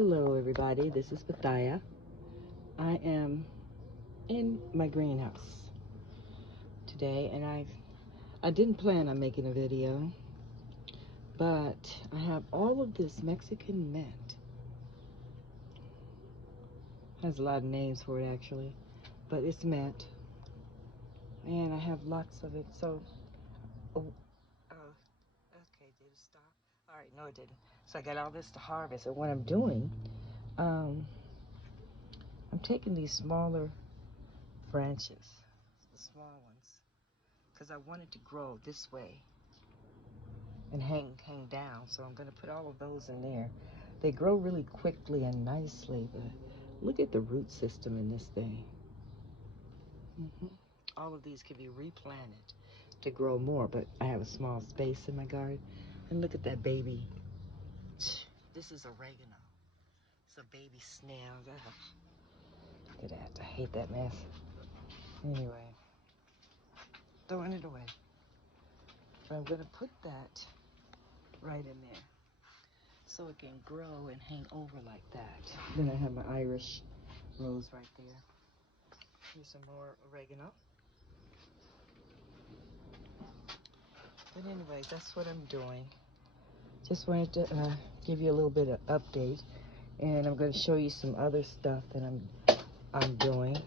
Hello everybody, this is Bethia. I am in my greenhouse today and I didn't plan on making a video, but I have all of this Mexican mint. Has a lot of names for it actually, but it's mint and I have lots of it. So okay, did it stop? All right, no it didn't. So I got all this to harvest, and what I'm doing, I'm taking these smaller branches, the small ones, because I want it to grow this way and hang down. So I'm going to put all of those in there. They grow really quickly and nicely, but look at the root system in this thing. All of these can be replanted to grow more, but I have a small space in my garden. And look at that baby. This is oregano. It's a baby snail. Look at that. I hate that mess. Anyway, throwing it away. But I'm going to put that right in there so it can grow and hang over like that. Then I have my Irish rose right there. Here's some more oregano. But anyways, that's what I'm doing. Just wanted to give you a little bit of update, and I'm going to show you some other stuff that I'm doing.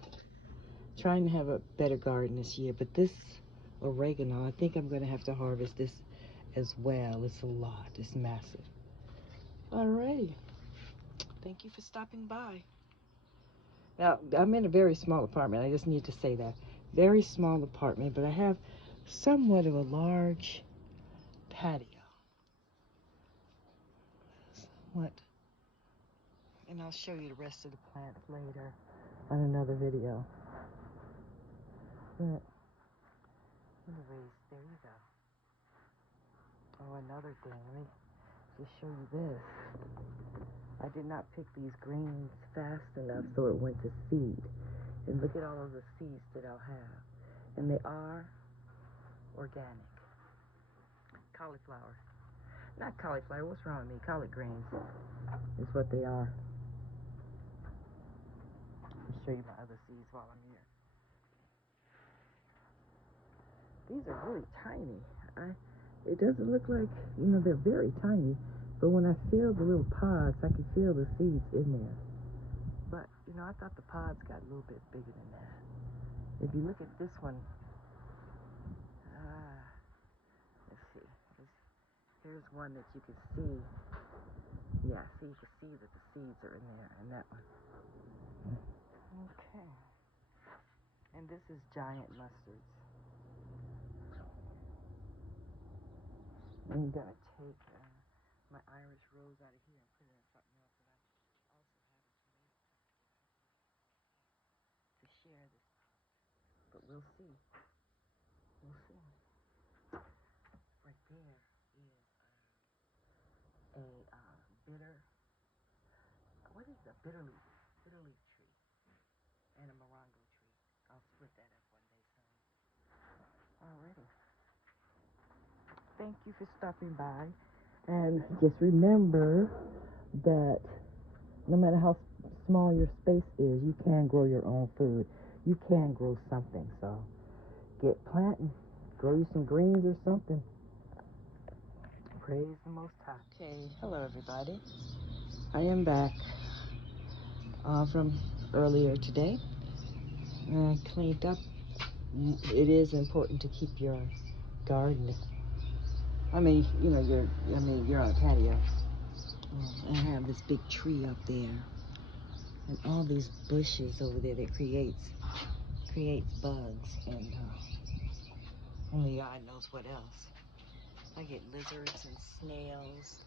Trying to have a better garden this year, but this oregano, I think I'm going to have to harvest this as well. It's a lot. It's massive. Alrighty. Thank you for stopping by. Now, I'm in a very small apartment. I just need to say that. Very small apartment, but I have somewhat of a large patio. Somewhat. And I'll show you the rest of the plants later on another video. But anyways, there you go. Oh, another thing. Let me just show you this. I did not pick these greens fast enough, so it went to seed. And look at all of the seeds that I'll have. And they are organic. Cauliflower. Not cauliflower, what's wrong with me? Collard greens is what they are. I'll show you my other seeds while I'm here. These are really tiny. It doesn't look like, they're very tiny, but when I feel the little pods, I can feel the seeds in there. But, I thought the pods got a little bit bigger than that. If you look at this one, let's see. Here's one that you can see. Yeah, see, you can see that the seeds are in there, and that one. Okay. And this is giant mustards. I'm gonna take my Irish rose out of here and put it in something else, and I also have a tomato to share this, but we'll see. We'll see. Right there is a bitter. What is a bitter leaf? Bitter leaf tree and a morongo tree. I'll split that up one day soon. Alrighty. Thank you for stopping by, and just remember that no matter how small your space is, you can grow your own food. You can grow something, so get planting. Grow you some greens or something. Praise the Most High. Okay, hello everybody. I am back from earlier today. I cleaned up. It is important to keep your garden. You're on a patio. I have this big tree up there, and all these bushes over there that creates bugs, and only God knows what else. I get lizards and snails,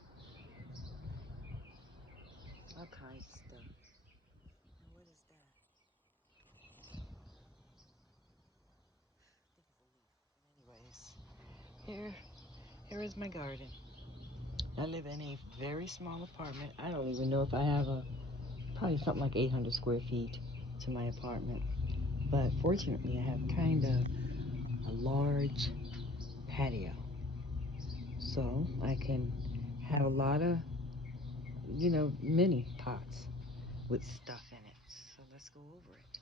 all kinds of stuff. And what is that? I think it's a leaf. But anyways, here is my garden. I live in a very small apartment. I don't even know if I have probably something like 800 square feet to my apartment. But fortunately, I have kind of a large patio. So I can have a lot of you know, mini pots with stuff in it. So let's go over it.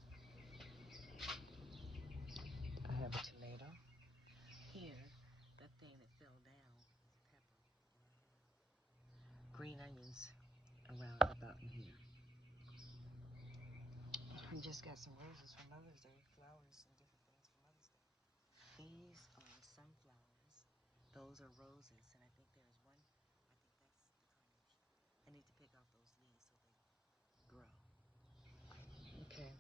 I have a tomato. Here, that thing that fell down is pepper. Green onions around about in here. I just got some roses for Mother's Day, flowers and different things for Mother's Day. These are sunflowers. Those are roses, and I think there's one. I think that's the carnation. I need to pick off those leaves so they grow. Okay.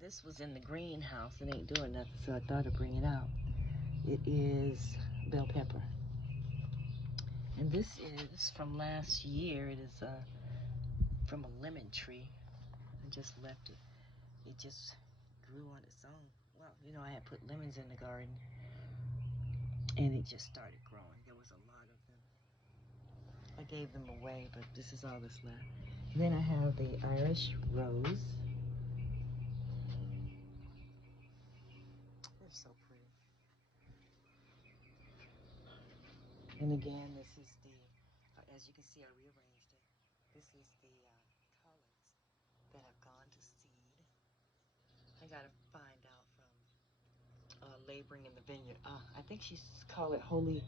This was in the greenhouse. It ain't doing nothing, so I thought I'd bring it out. It is bell pepper. And this is from last year. It is from a lemon tree. I just left it. It just grew on its own. Well, you know, I had put lemons in the garden, and it just started growing. There was a lot of them. I gave them away, but this is all that's left. And then I have the Irish rose. They're so pretty. And again, this is the, as you can see, I rearranged it. This is the collards that have gone to seed. I gotta find out from laboring in the vineyard. I think she's call it Holy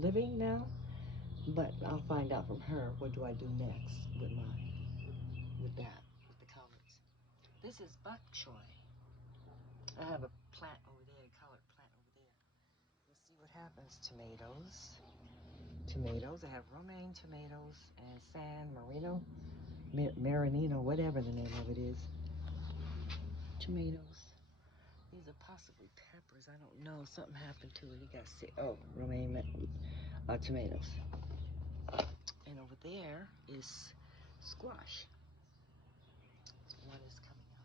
Living now, but I'll find out from her what do I do next with with the collards. This is bok choy. I have a plant over there, a collard plant over there. We'll see what happens. Tomatoes. I have romaine tomatoes and San Marino, Marinino, whatever the name of it is. Tomatoes. These are possibly peppers. I don't know. Something happened to it. It got sick. Oh, romaine tomatoes. And over there is squash. One is coming up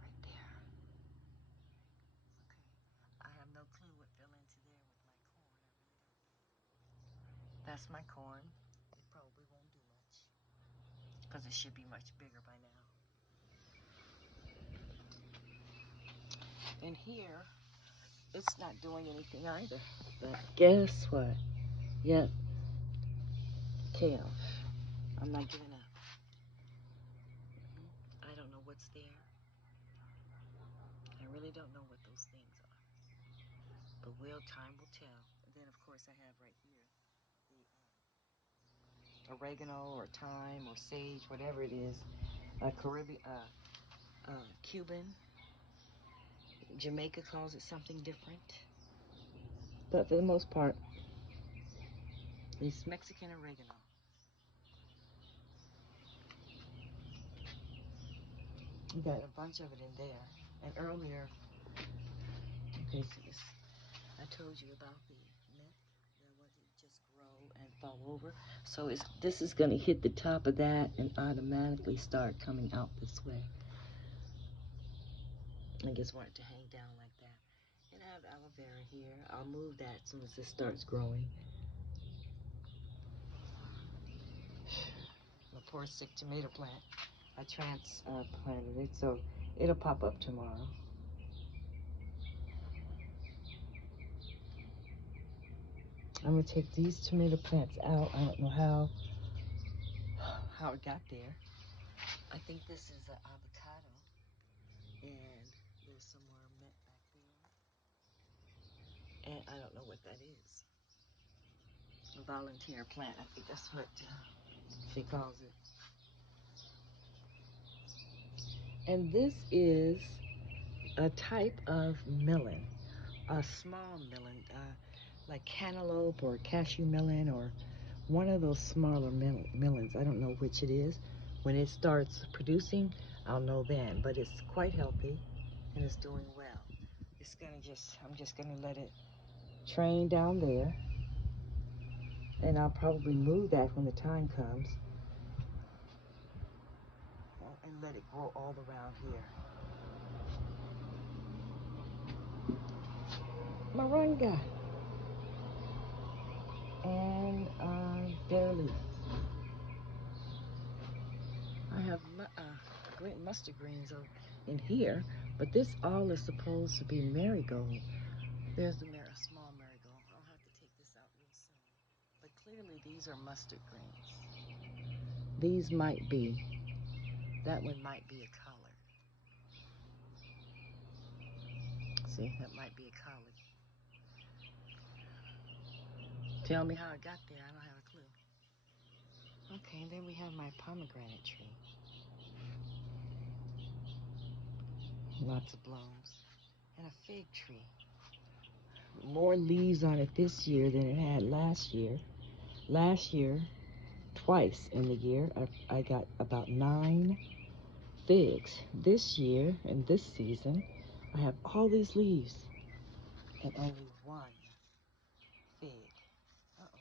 right there. Okay. I have no clue what fell into there with my corn. I really don't. That's my corn. It probably won't do much because it should be much bigger by now. And here, it's not doing anything either. But guess what? Yep, kale. I'm not giving up. I don't know what's there. I really don't know what those things are. But time will tell. And then, of course, I have right here the oregano or thyme or sage, whatever it is. Caribbean, Cuban. Jamaica calls it something different. But for the most part, it's Mexican oregano. We got a bunch of it in there. And earlier, okay, so this, I told you about the mint that wasn't just grow and fall over. So this is going to hit the top of that and automatically start coming out this way. I just want it to hang down like that. And I have aloe vera here. I'll move that as soon as this starts growing. My poor sick tomato plant. I transplanted it, so it'll pop up tomorrow. I'm gonna take these tomato plants out. I don't know how it got there. I think this is an avocado, and there's some more mint back there, and I don't know what that is. A volunteer plant, I think that's what she calls it. And this is a type of melon, a small melon, like cantaloupe or cashew melon or one of those smaller melons. I don't know which it is. When it starts producing, I'll know then. But it's quite healthy and it's doing well. I'm just gonna let it train down there, and I'll probably move that when the time comes, and let it grow all around here. Moringa and bear leaf. I have green mustard greens in here, but this all is supposed to be marigold. There's the small marigold. I'll have to take this out real soon. But Clearly, these are mustard greens. These might be, that one might be a collard. See, that might be a collard. Tell me how it got there, I don't have a clue. Okay, and then we have my pomegranate tree. Lots of blooms. And a fig tree. More leaves on it this year than it had last year. Last year, twice in the year, I got about 9 figs. This year, in this season, I have all these leaves and only 1 fig. Uh-oh.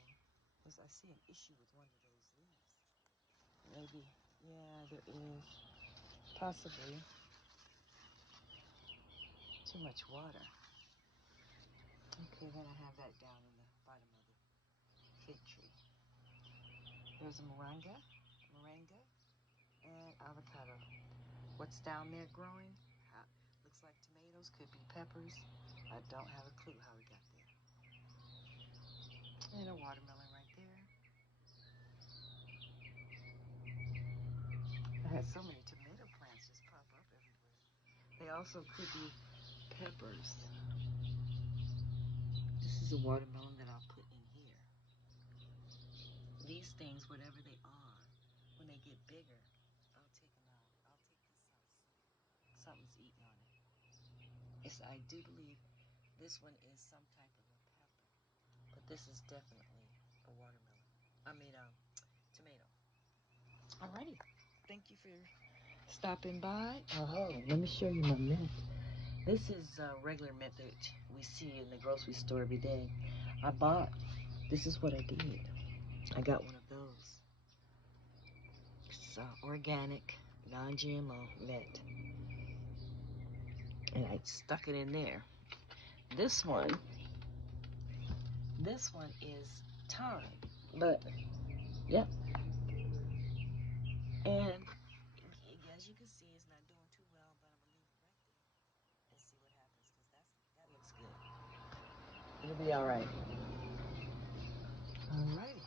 I see an issue with one of those leaves. Maybe, yeah, there is possibly too much water. Okay, then I have that down in the bottom of the fig tree. There's a moringa, and avocado. What's down there growing? Looks like tomatoes, could be peppers. I don't have a clue how it got there. And a watermelon right there. I had so many tomato plants just pop up everywhere. They also could be peppers. This is a watermelon that I'll put in here. These things, whatever they are, when they get bigger, I'll take them out. I'll take this out soon. Something's eating on it. I do believe this one is some type of a pepper, but this is definitely a watermelon. Tomato. Alrighty. Thank you for stopping by. Oh, let me show you my mint. This is regular mint that we see in the grocery store every day. This is what I did. I got one of those. It's organic, non-GMO mint. And I stuck it in there. This one is thyme, but, yep. And as you can see, it's not doing too well, but I'm gonna leave it right there and see what happens, because that looks good. It'll be all right. All righty.